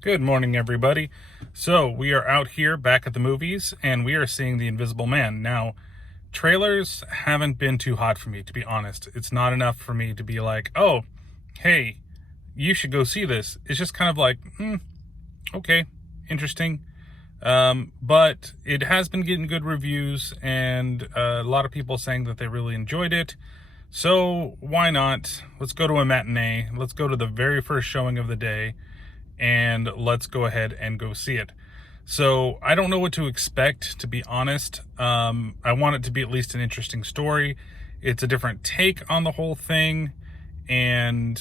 Good morning, everybody. So, we are out here back at the movies, and we are seeing The Invisible Man. Now, trailers haven't been too hot for me, to be honest. It's not enough for me to be like, oh, hey, you should go see this. It's just kind of like, okay, interesting. But it has been getting good reviews, and a lot of people saying that they really enjoyed it. So, why not? Let's go to a matinee. Let's go to the very first showing of the day. And let's go ahead and go see it. So I don't know what to expect, to be honest. I want it to be at least an interesting story. It's a different take on the whole thing. And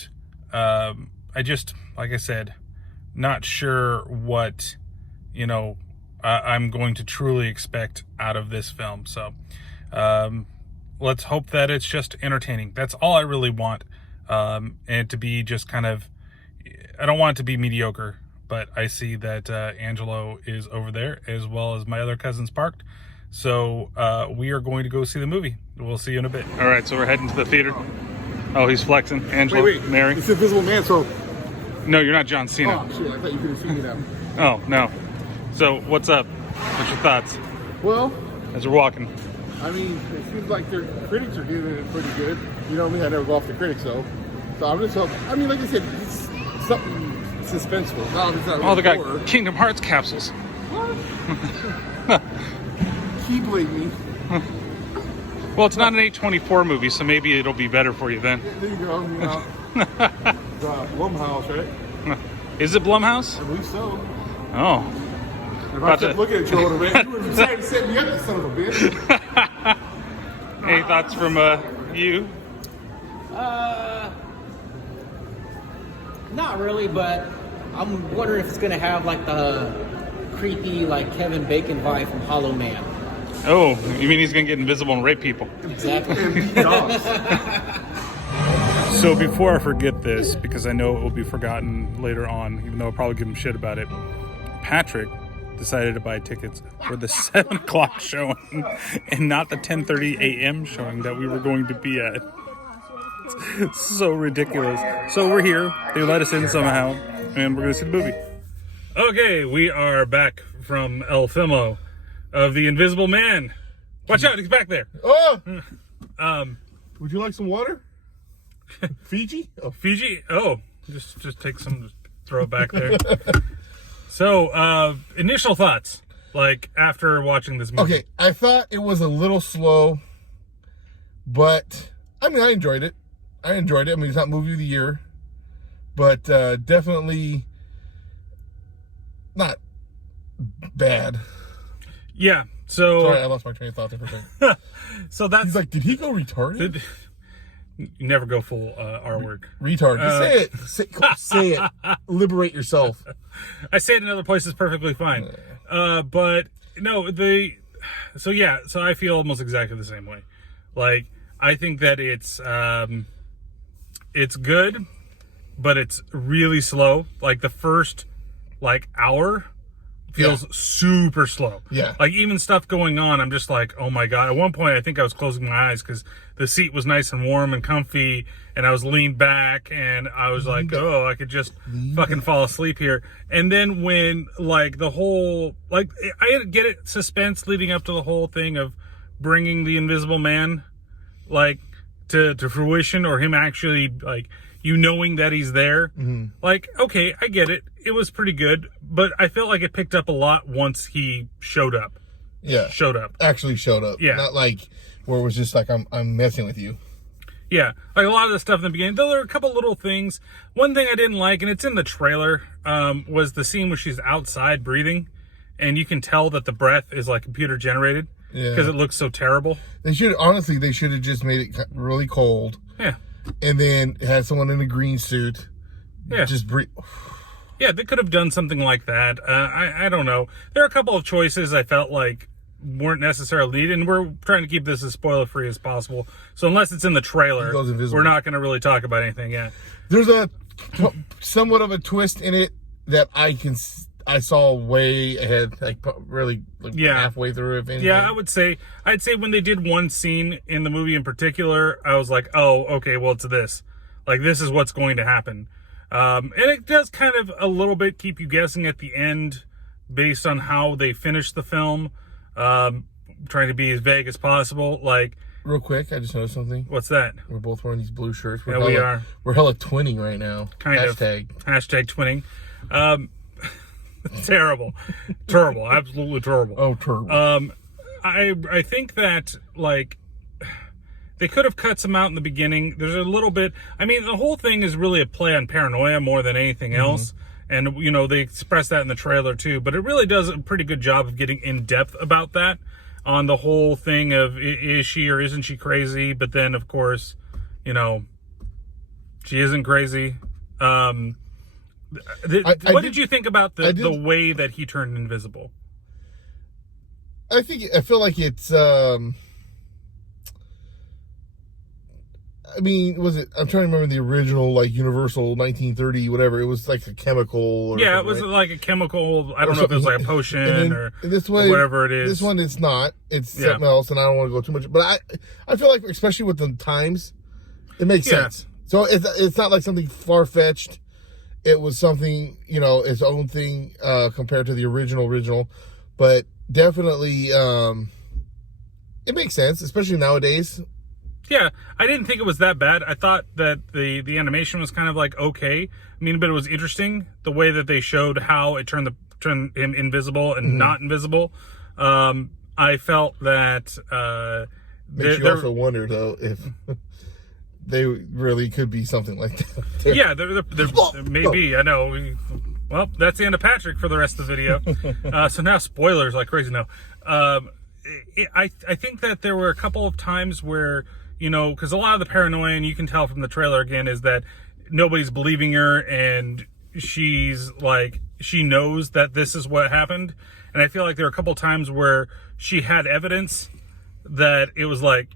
I just, like I said, not sure what, I'm going to truly expect out of this film. So let's hope that it's just entertaining. That's all I really want. And to be just kind of, I don't want it to be mediocre, but I see that Angelo is over there, as well as my other cousins parked. So we are going to go see the movie. We'll see you in a bit. All right, so we're heading to the theater. Oh, he's flexing. Angelo, wait. Mary. It's Invisible Man, so... No, you're not John Cena. Oh, shit, I thought you could have seen me now. Oh, no. So, what's up? What's your thoughts Well, as we're walking? I mean, it seems like their critics are giving it pretty good. You know me, I never go off the critics, though. So I'm just hoping... I mean, like I said, it's something suspenseful. No, it's not Oh, they got horror. Kingdom Hearts capsules. What? Keyblade me. Well, it's not an A24 movie, so maybe it'll be better for you then. There you go. You know. Blumhouse, right? Is it Blumhouse? I believe so. Oh. If I kept looking at you a little bit, you would have decided to set me up, you son of a bitch. Any thoughts from you? Not really, but I'm wondering if it's gonna have like the creepy, like Kevin Bacon vibe from Hollow Man. Oh, you mean he's gonna get invisible and rape people? Exactly. So before I forget this, because I know it will be forgotten later on, even though I'll probably give him shit about it, Patrick decided to buy tickets for the 7 o'clock showing and not the 10:30 a.m. showing that we were going to be at. It's so ridiculous. So we're here. They let us in somehow, and we're going to see the movie. Okay, we are back from El Filmo of The Invisible Man. Watch out, he's back there. Oh! Would you like some water? Fiji? Oh, Fiji? Oh, just take some, just throw it back there. So, initial thoughts, like, after watching this movie. Okay, I thought it was a little slow, but, I mean, I enjoyed it. I mean, it's not movie of the year, but definitely not bad. Yeah, so... Sorry, I lost my train of thought there for a second. So that's... He's like, did he go retarded? You never go full R word. Retard. Just say it. Say it. Liberate yourself. I say it in other places perfectly fine. But, no, So I feel almost exactly the same way. Like, I think that it's good, but it's really slow. Like the first hour feels super slow. Yeah. Like even stuff going on, I'm just like, oh my God. At one point, I think I was closing my eyes because the seat was nice and warm and comfy, and I was leaned back, and I was like, oh, I could just fucking fall asleep here. And then when the whole, I get it, suspense leading up to the whole thing of bringing the Invisible Man, to fruition, or him actually knowing that he's there. Mm-hmm. Okay, I get it. It was pretty good, but I felt like it picked up a lot once he showed up. Yeah. Actually showed up. Yeah. Not like where it was just like, I'm messing with you. Yeah. Like a lot of the stuff in the beginning, though there were a couple little things. One thing I didn't like, and it's in the trailer, was the scene where she's outside breathing, and you can tell that the breath is computer generated. Yeah. Because it looks so terrible. They should have just made it really cold. Yeah. And then had someone in a green suit. Yeah. Just breathe. Yeah, they could have done something like that. I don't know. There are a couple of choices I felt like weren't necessarily needed, and we're trying to keep this as spoiler-free as possible. So unless it's in the trailer, we're not going to really talk about anything yet. There's somewhat of a twist in it that I saw way ahead, halfway through. If anything. Yeah, I'd say when they did one scene in the movie in particular, I was like, oh, okay, well, it's this. This is what's going to happen. And it does kind of a little bit keep you guessing at the end based on how they finish the film. Trying to be as vague as possible. Like, real quick, I just noticed something. What's that? We're both wearing these blue shirts. We are. We're hella twinning right now. Hashtag twinning. Terrible. Terrible. Absolutely terrible. Oh, terrible. I think that, like, they could have cut some out in the beginning. There's a little bit... I mean, the whole thing is really a play on paranoia more than anything else. And, you know, they express that in the trailer, too. But it really does a pretty good job of getting in-depth about that. On the whole thing of, is she or isn't she crazy? But then, of course, you know, she isn't crazy. What did you think about the way that he turned invisible? I feel like it's, I mean, was it? I'm trying to remember the original, like, Universal 1930, whatever. It was like a chemical. Or yeah, it was like a chemical. I don't know if it was like a potion or this way, whatever it is. This one, it's not. It's something else, and I don't want to go too much. But I feel like, especially with the times, it makes sense. So it's not like something far fetched. It was something, you know, its own thing compared to the original. But definitely, it makes sense, especially nowadays. Yeah, I didn't think it was that bad. I thought that the animation was kind of like okay. I mean, but it was interesting the way that they showed how it turned him invisible and not invisible. I felt that makes you also wonder though if they really could be something like that. Yeah, there may be. I know. Well, that's the end of Patrick for the rest of the video. So now spoilers like crazy. No, I think that there were a couple of times where, you know, because a lot of the paranoia, and you can tell from the trailer again, is that nobody's believing her, and she's like, she knows that this is what happened. And I feel like there are a couple of times where she had evidence that it was like,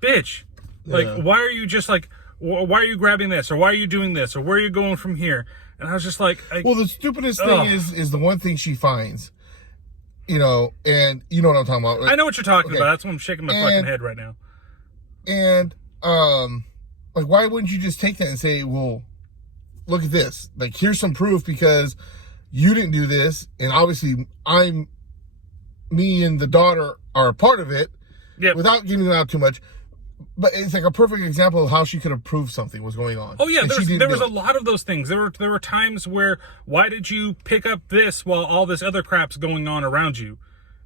bitch, like, why are you just like, why are you grabbing this? Or why are you doing this? Or where are you going from here? And I was just like... well, the stupidest thing is the one thing she finds, you know, and you know what I'm talking about. I know what you're talking about. That's why I'm shaking my fucking head right now. And, like, why wouldn't you just take that and say, well, look at this. Like, here's some proof because you didn't do this. And obviously, me and the daughter are a part of it. Yep. Without giving out too much. But it's like a perfect example of how she could have proved something was going on. Oh, yeah. There was a lot of those things. There were times where, why did you pick up this while all this other crap's going on around you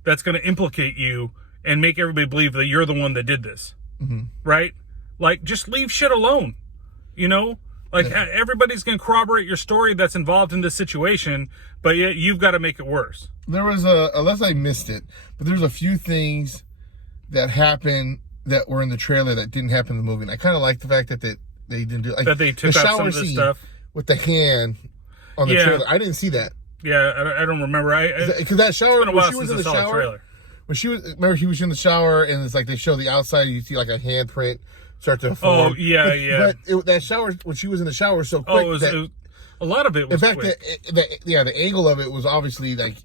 that's going to implicate you and make everybody believe that you're the one that did this? Right? Like, just leave shit alone. You know? Like, everybody's going to corroborate your story that's involved in this situation, but yet you've got to make it worse. There was unless I missed it, but there's a few things that happened that were in the trailer that didn't happen in the movie. And I kind of like the fact that they didn't do, like, that they took out some of the stuff with the hand on the trailer. I didn't see that. Yeah, I don't remember. Because that shower, when she was in the shower, when she was, remember he was in the shower and it's like they show the outside, you see like a handprint start to form. Oh yeah. But that shower, when she was in the shower, was so quick. A lot of it was. In fact, the angle of it was obviously like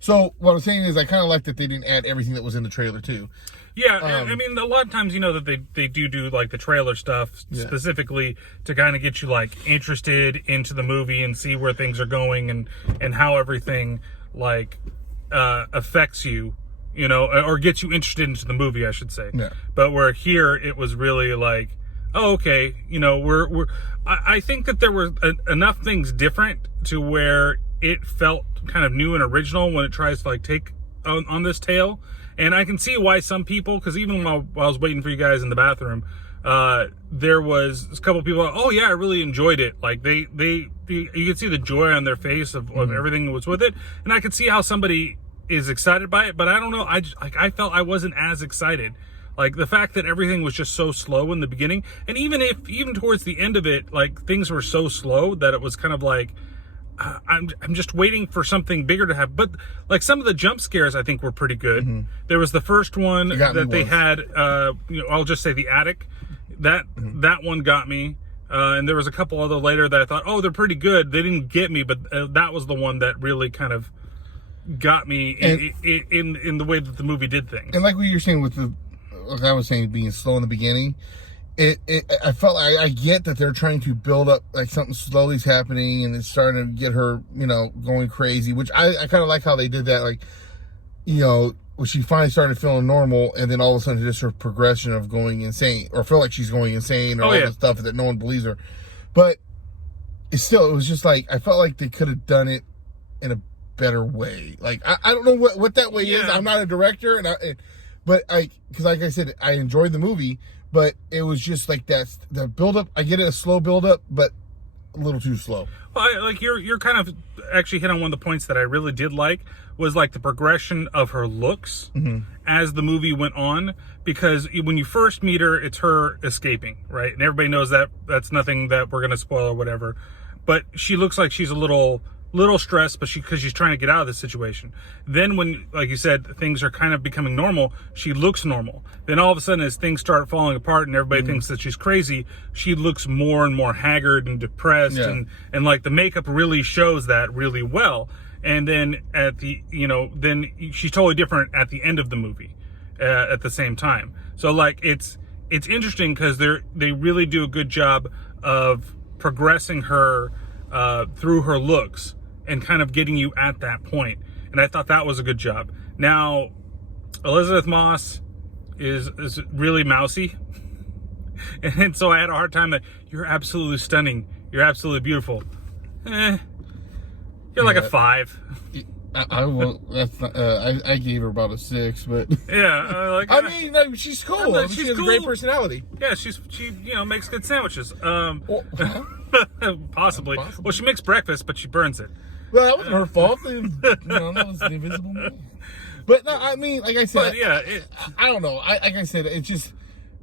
So what I'm saying is, I kind of like that they didn't add everything that was in the trailer too. Yeah, I mean, a lot of times, you know, that they do like the trailer stuff specifically to kind of get you like interested into the movie and see where things are going and how everything like affects you, you know, or gets you interested into the movie, I should say. Yeah. But where here it was really like, oh, okay, you know, I think that there were enough things different to where it felt kind of new and original when it tries to like take on this tale. And I can see why some people, because even while I was waiting for you guys in the bathroom, there was a couple of people, oh yeah, I really enjoyed it. Like you could see the joy on their face of everything that was with it. And I could see how somebody is excited by it, but I don't know. I felt I wasn't as excited. Like the fact that everything was just so slow in the beginning, and even towards the end of it, like things were so slow that it was kind of like, I'm just waiting for something bigger to happen. But like some of the jump scares, I think were pretty good. There was the first one that they had. You know, I'll just say the attic. That one got me. And there was a couple other later that I thought, oh, they're pretty good. They didn't get me, but that was the one that really kind of got me in the way that the movie did things. And like what you're saying with like I was saying, being slow in the beginning, I felt like I get that they're trying to build up like something slowly is happening and it's starting to get her, going crazy, which I kind of like how they did that. Like, when she finally started feeling normal and then all of a sudden just her progression of going insane or feel like she's going insane or all the stuff that no one believes her. But it was just like, I felt like they could have done it in a better way. Like, I don't know what that way is. I'm not a director but because like I said, I enjoyed the movie, but it was just like the build-up. I get it, a slow build-up, but a little too slow. Well, you're kind of actually hit on one of the points that I really did like was like the progression of her looks as the movie went on. Because when you first meet her, it's her escaping, right? And everybody knows that that's nothing that we're going to spoil or whatever. But she looks like she's a little stressed, but because she's trying to get out of this situation. Then when, like you said, things are kind of becoming normal, she looks normal. Then all of a sudden, as things start falling apart and everybody thinks that she's crazy, she looks more and more haggard and depressed, and like the makeup really shows that really well. And then at the, then she's totally different at the end of the movie, at the same time. So like it's interesting because they really do a good job of progressing her through her looks and kind of getting you at that point. And I thought that was a good job. Now, Elizabeth Moss is really mousy. And so I had a hard time that you're absolutely stunning. You're absolutely beautiful. You're like a 5. I will. That's not. I gave her about a 6, but yeah. I mean, like, she's cool. She has a great personality. Yeah, she makes good sandwiches. Possibly. Well, she makes breakfast, but she burns it. Well, that wasn't her fault. That was the Invisible Man. But no, I mean, like I said, I don't know. Like I said, it's just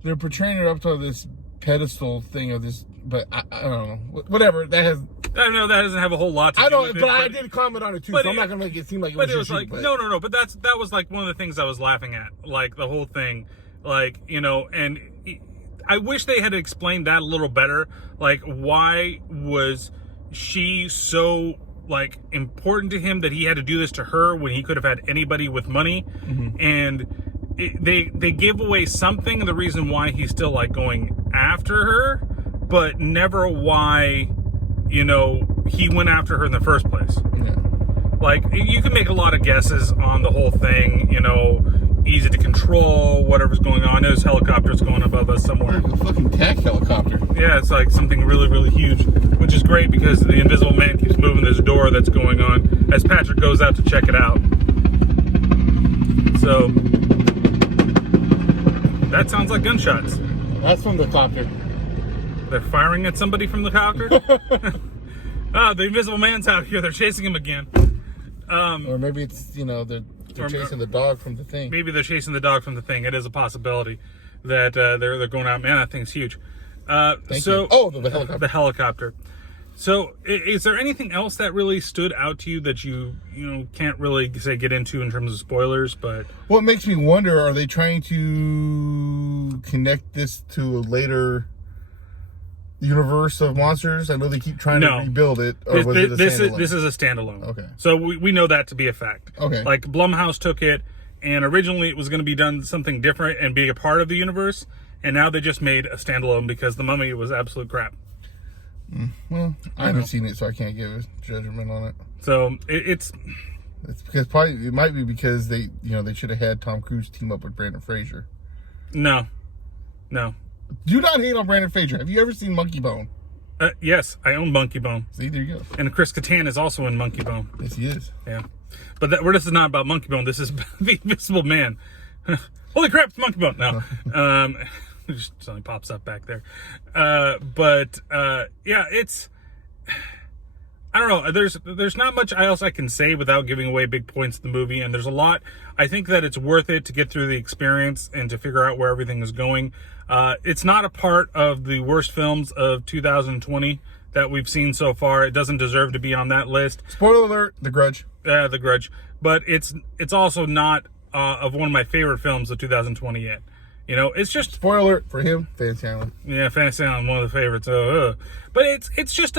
they're portraying her up to this pedestal thing of this. But I don't know. Whatever that has. I know that doesn't have a whole lot to do with it. But I did comment on it too, so I'm not gonna make it seem like it was just like no. But that was like one of the things I was laughing at, like the whole thing, like and I wish they had explained that a little better. Like, why was she so like important to him that he had to do this to her when he could have had anybody with money? And they give away something, the reason why he's still like going after her, but never why he went after her in the first place. Like, you can make a lot of guesses on the whole thing, easy to control, whatever's going on. There's helicopters going above us somewhere. A fucking tack helicopter. Yeah, it's like something really, really huge, which is great because the Invisible Man keeps moving. There's a door that's going on as Patrick goes out to check it out. So, that sounds like gunshots. That's from the copter. They're firing at somebody from the copter? Oh, the Invisible Man's out here. They're chasing him again. Or maybe it's, they're chasing the dog from the thing. Maybe they're chasing the dog from the thing. It is a possibility that they're going out. Man, that thing's huge. Thank you. Oh, the helicopter. The helicopter. So, is there anything else that really stood out to you that you can't really get into in terms of spoilers? But well, it makes me wonder: are they trying to connect this to a later universe of monsters? I know they keep trying to rebuild it. Or this is a standalone. Okay. So we know that to be a fact. Okay. Like, Blumhouse took it, and originally it was going to be done something different and be a part of the universe, and now they just made a standalone because The Mummy was absolute crap. Well, I haven't seen it, so I can't give a judgment on it. So it's because it might be because they should have had Tom Cruise team up with Brandon Fraser. No. Do not hate on Brandon Fraser. Have you ever seen Monkey Bone? Yes, I own Monkey Bone. See, there you go. And Chris Kattan is also in Monkey Bone. Yes, he is. Yeah. But this is not about Monkey Bone. This is the Invisible Man. Holy crap, it's Monkey Bone. No. Just something pops up back there. Yeah, it's... I don't know. There's not much else I can say without giving away big points of the movie, and there's a lot. I think that it's worth it to get through the experience and to figure out where everything is going. It's not a part of the worst films of 2020 that we've seen so far. It doesn't deserve to be on that list. Spoiler alert: The Grudge. The Grudge. But it's also not of one of my favorite films of 2020 yet. It's just... Spoiler alert for him, Fantasy Island. Yeah, Fantasy Island, one of the favorites. But it's just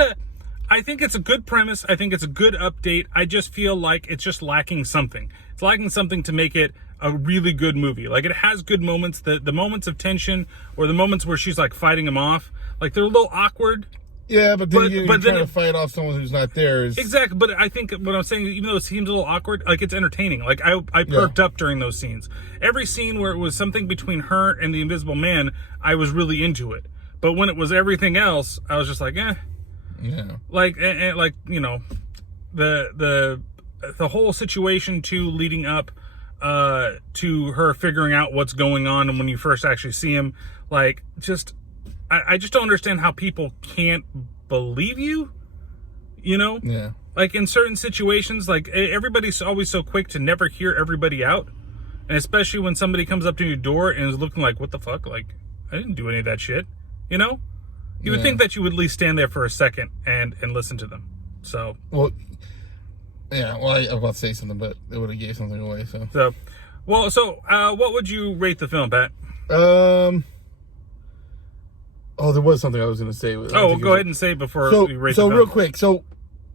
I think it's a good premise. I think it's a good update. I just feel like it's just lacking something. It's lacking something to make it a really good movie. Like, it has good moments. The moments of tension, or the moments where she's like fighting him off, like they're a little awkward. Yeah, but then you're trying to fight off someone who's not there. Exactly, but I think what I'm saying, even though it seems a little awkward, like, it's entertaining. Like, I perked up during those scenes. Every scene where it was something between her and the Invisible Man, I was really into it. But when it was everything else, I was just like, eh. Yeah. Like, like, you know, the whole situation too, leading up to her figuring out what's going on, and when you first actually see him, like, just, I just don't understand how people can't believe you, you know? Yeah. Like, in certain situations, like, everybody's always so quick to never hear everybody out, and especially when somebody comes up to your door and is looking like, what the fuck? Like, I didn't do any of that shit, you know? You would think that you would at least stand there for a second and listen to them. So. Well, yeah, well, I was about to say something, but it would have gave something away, so. What would you rate the film, Pat? Oh, there was something I was going to say. Go ahead and say it before we rate the film. So, real quick, so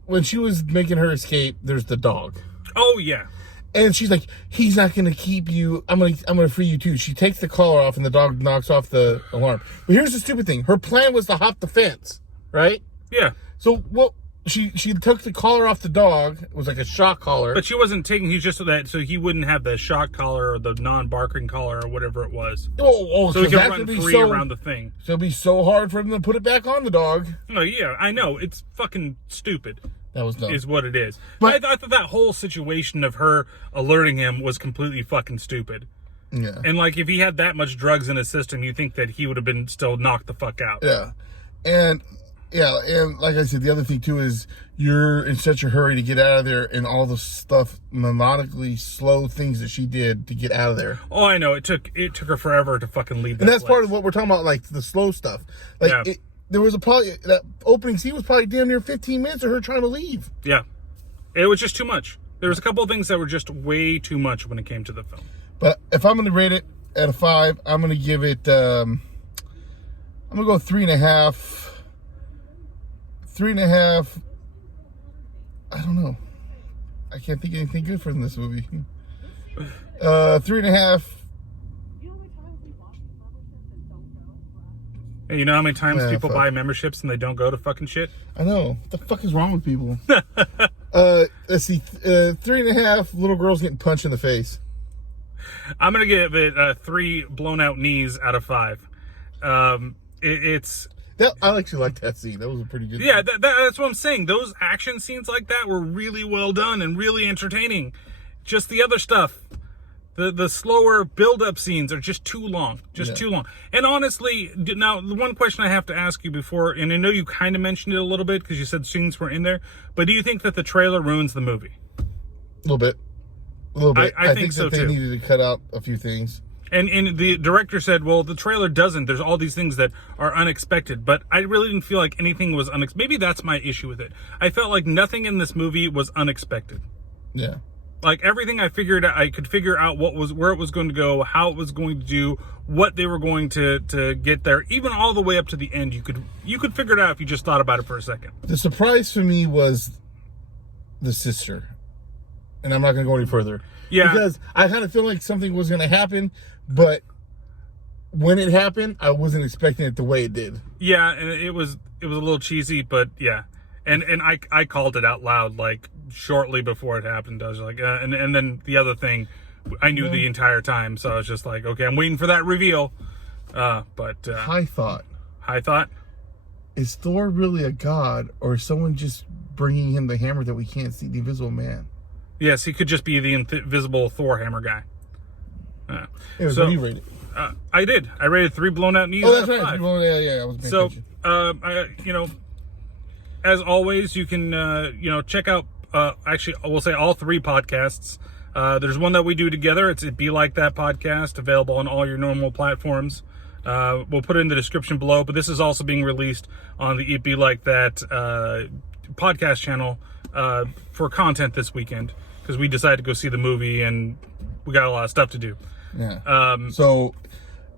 when she was making her escape, there's the dog. Oh, yeah. And she's like, he's not going to keep you. I'm going to free you, too. She takes the collar off, and the dog knocks off the alarm. But here's the stupid thing. Her plan was to hop the fence, right? Yeah. So, what... She took the collar off the dog. It was like a shock collar. But she wasn't taking, he's just so he wouldn't have the shock collar or the non-barking collar or whatever it was. So he could run free around the thing. So it'd be so hard for him to put it back on the dog. Oh, yeah, I know. It's fucking stupid. That was dumb. Is what it is. But I thought that whole situation of her alerting him was completely fucking stupid. Yeah. And, like, if he had that much drugs in his system, you think that he would have been still knocked the fuck out. Yeah. And like I said, the other thing, too, is you're in such a hurry to get out of there, and all the stuff, methodically slow things that she did to get out of there. Oh, I know. It took her forever to fucking leave that And that's place. part of what we're talking about, like, the slow stuff. Like, there was that opening scene was probably damn near 15 minutes of her trying to leave. Yeah. It was just too much. There was a couple of things that were just way too much when it came to the film. But if I'm going to rate it out of 5, I'm going to give it, I'm going to go 3.5. 3.5. I don't know. I can't think of anything good from this movie. 3.5. And you know how many times people buy memberships and they don't go to fucking shit? I know. What the fuck is wrong with people? Let's see. 3.5 little girls getting punched in the face. I'm going to give it 3 blown out knees out of 5. It's... I actually liked that scene. That was a pretty good scene. Yeah, scene. That's what I'm saying. Those action scenes like that were really well done and really entertaining. Just the other stuff, the slower build-up scenes are just too long. Too long. And honestly, now, the one question I have to ask you before, and I know you kind of mentioned it a little bit because you said scenes were in there, but do you think that the trailer ruins the movie? A little bit. I think so, that they needed to cut out a few things. And the director said, well, the trailer doesn't. There's all these things that are unexpected. But I really didn't feel like anything was unexpected. Maybe that's my issue with it. I felt like nothing in this movie was unexpected. Yeah. Like, everything I could figure out where it was going to go, how it was going to do, what they were going to get there. Even all the way up to the end, you could figure it out if you just thought about it for a second. The surprise for me was the sister. And I'm not going to go any further. Yeah. Because I kind of feel like something was going to happen, but when it happened, I wasn't expecting it the way it did. Yeah, and it was a little cheesy, but yeah. And I called it out loud, like, shortly before it happened. I was like, and then the other thing, I knew the entire time, so I was just like, okay, I'm waiting for that reveal. High thought. Is Thor really a god, or is someone just bringing him the hammer that we can't see, the Invisible Man? Yes, he could just be the invisible Thor hammer guy. What do you rate it? I did. I rated 3 blown out knees. Oh, that's right. Yeah. I was paying attention. As always, you can check out. Actually, we'll say all 3 podcasts. There's one that we do together. It's Be Like That podcast, available on all your normal platforms. We'll put it in the description below. But this is also being released on the Be Like That podcast channel for content this weekend, because we decided to go see the movie and we got a lot of stuff to do. Yeah.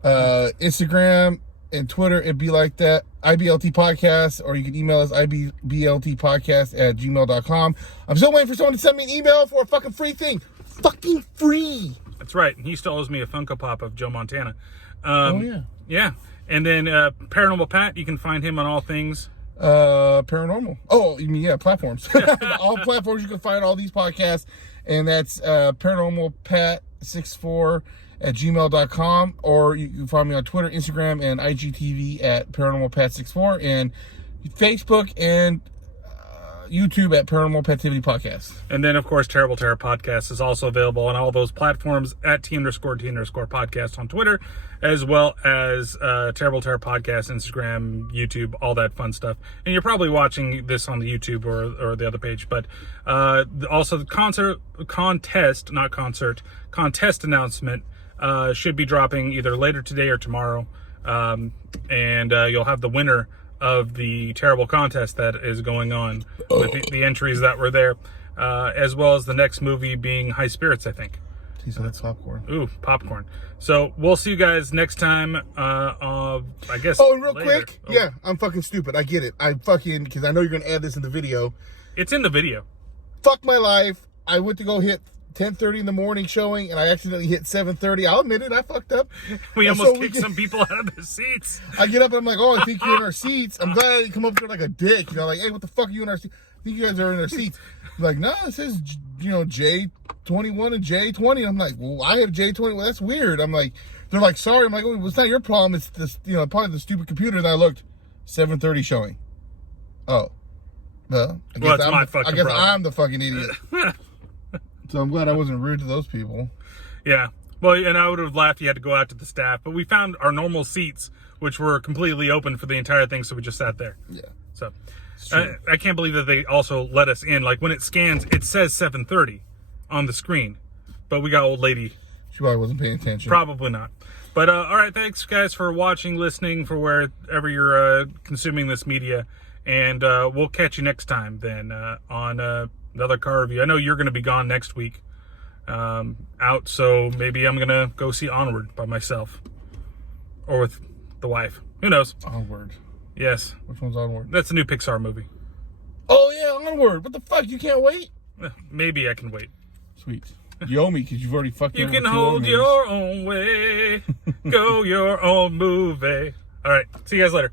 Instagram and Twitter, it'd be like that, IBLT Podcast, or you can email us, ibltpodcast@gmail.com. I'm still waiting for someone to send me an email for a fucking free thing. fucking free. That's right. And he still owes me a Funko Pop of Joe Montana. Oh, yeah. Yeah. And then Paranormal Pat, you can find him on all things. Paranormal. Oh, you mean, yeah, platforms. All platforms you can find all these podcasts. And that's Paranormal Pat 64 at gmail.com, or you can find me on Twitter, Instagram, and IGTV at Paranormal Pat 64, and Facebook and YouTube at Paranormal Pativity Podcast. And then, of course, Terrible Terror Podcast is also available on all those platforms at T_T_podcast on Twitter, as well as Terrible Terror Podcast, Instagram, YouTube, all that fun stuff. And you're probably watching this on the YouTube or the other page, but also the contest announcement should be dropping either later today or tomorrow. And you'll have the winner of the terrible contest that is going on with the entries that were there, as well as the next movie being High Spirits, I think. So that's popcorn. Ooh, popcorn. So we'll see you guys next time. I guess. Oh, and real later. quick, yeah, I'm fucking stupid. I get it. Because I know you're gonna add this in the video. It's in the video. Fuck my life. I went to go hit 10:30 in the morning showing, and I accidentally hit 7:30. I'll admit it, I fucked up. We almost kicked some people out of their seats. I get up and I'm like, oh, I think you're in our seats. I'm glad I didn't come up there like a dick. You know, like, hey, what the fuck are you in our seats? I think you guys are in our seats. I'm like, no, it says, J21 and J20. I'm like, well, I have J20. Well, that's weird. I'm like, they're like, sorry. I'm like, well, it's not your problem. It's this, probably the stupid computer. And I looked, 7:30 showing. Oh. Well, that's my fucking I guess problem. I'm the fucking idiot. So I'm glad I wasn't rude to those people. Yeah. Well, and I would have laughed. You had to go out to the staff, but we found our normal seats, which were completely open for the entire thing, so we just sat there. Yeah. So I can't believe that they also let us in. Like when it scans, it says 7:30 on the screen, but we got old lady. She probably wasn't paying attention. Probably not. But all right, thanks guys for watching, listening, for wherever you're consuming this media, and we'll catch you next time then on another car review. I know you're going to be gone next week out, so maybe I'm going to go see Onward by myself or with the wife. Who knows? Onward. Yes. Which one's Onward? That's a new Pixar movie. Oh, yeah, Onward. What the fuck? You can't wait? Maybe I can wait. Sweet. You owe me because you've already fucked You around can with two hold owners. your own way. Go your own movie. All right. See you guys later.